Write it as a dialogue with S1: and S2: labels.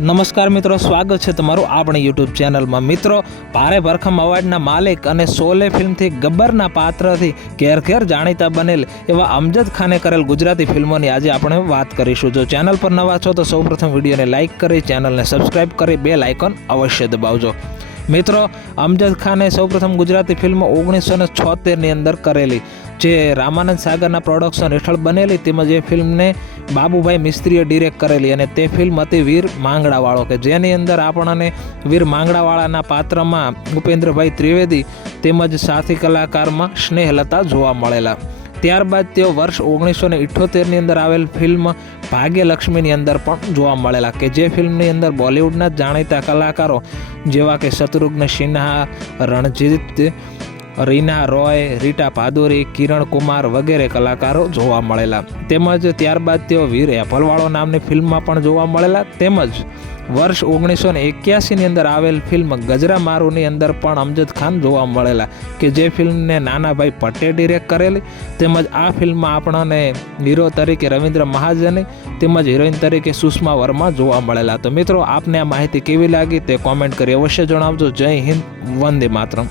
S1: નમસ્કાર મિત્રો, સ્વાગત છે તમારું આપણી યુટ્યુબ ચેનલમાં. મિત્રો, ભારે ભરખમ અવાર્ડના માલિક અને સોલે ફિલ્મથી ગબ્બરના પાત્રથી ઘેર ઘેર જાણીતા બનેલ એવા અમજદ ખાને કરેલ ગુજરાતી ફિલ્મોની આજે આપણે વાત કરીશું. જો ચેનલ પર નવા છો તો સૌપ્રથમ વિડીયોને લાઇક કરી, ચેનલને સબસ્ક્રાઇબ કરી બે લાઇકોન અવશ્ય દબાવજો. મિત્રો, અમજદ ખાને સૌપ્રથમ ગુજરાતી ફિલ્મ ઓગણીસો ને છોતેરની અંદર કરેલી. જે રામાનંદ સાગરના પ્રોડક્શન હેઠળ બનેલી તેમજ એ ફિલ્મને બાબુભાઈ મિસ્ત્રીએ ડિરેક્ટ કરેલી અને તે ફિલ્મ હતી વીર માંગડાવાળો, કે જેની અંદર આપણને વીર માંગડાવાળાના પાત્રમાં ઉપેન્દ્રભાઈ ત્રિવેદી તેમજ સાથી કલાકારમાં સ્નેહલતા જોવા મળેલા. ત્યારબાદ તેઓ વર્ષ ઓગણીસો ને ઇઠ્યોતેરની અંદર આવેલ ફિલ્મ ભાગ્યલક્ષ્મીની અંદર પણ જોવા મળેલા, કે જે ફિલ્મની અંદર બોલિવૂડના જાણીતા કલાકારો જેવા કે શત્રુઘ્ન સિન્હા, રણજીત રીના રોય, રીટા ભાદુરી કિરણ કુમાર વગેરે કલાકારો જોવા મળેલા. તેમજ ત્યારબાદ તેઓ વીર એફલવાળો નામની ફિલ્મમાં પણ જોવા મળેલા. તેમજ વર્ષ ઓગણીસો ને એક્યાસીની અંદર આવેલ ફિલ્મ ગજરા મારુની અંદર પણ અમજદ ખાન જોવા મળેલા કે જે ફિલ્મને નાનાભાઈ પટેલ ડિરેક્ટ કરેલી. તેમજ આ ફિલ્મમાં આપણને હીરો તરીકે રવિન્દ્ર મહાજને, તેમજ હિરોઈન તરીકે સુષ્મા વર્મા જોવા મળેલા. તો મિત્રો, આપને આ માહિતી કેવી લાગી તે કોમેન્ટ કરી અવશ્ય જણાવજો. જય હિન્દ, વંદે માતરમ.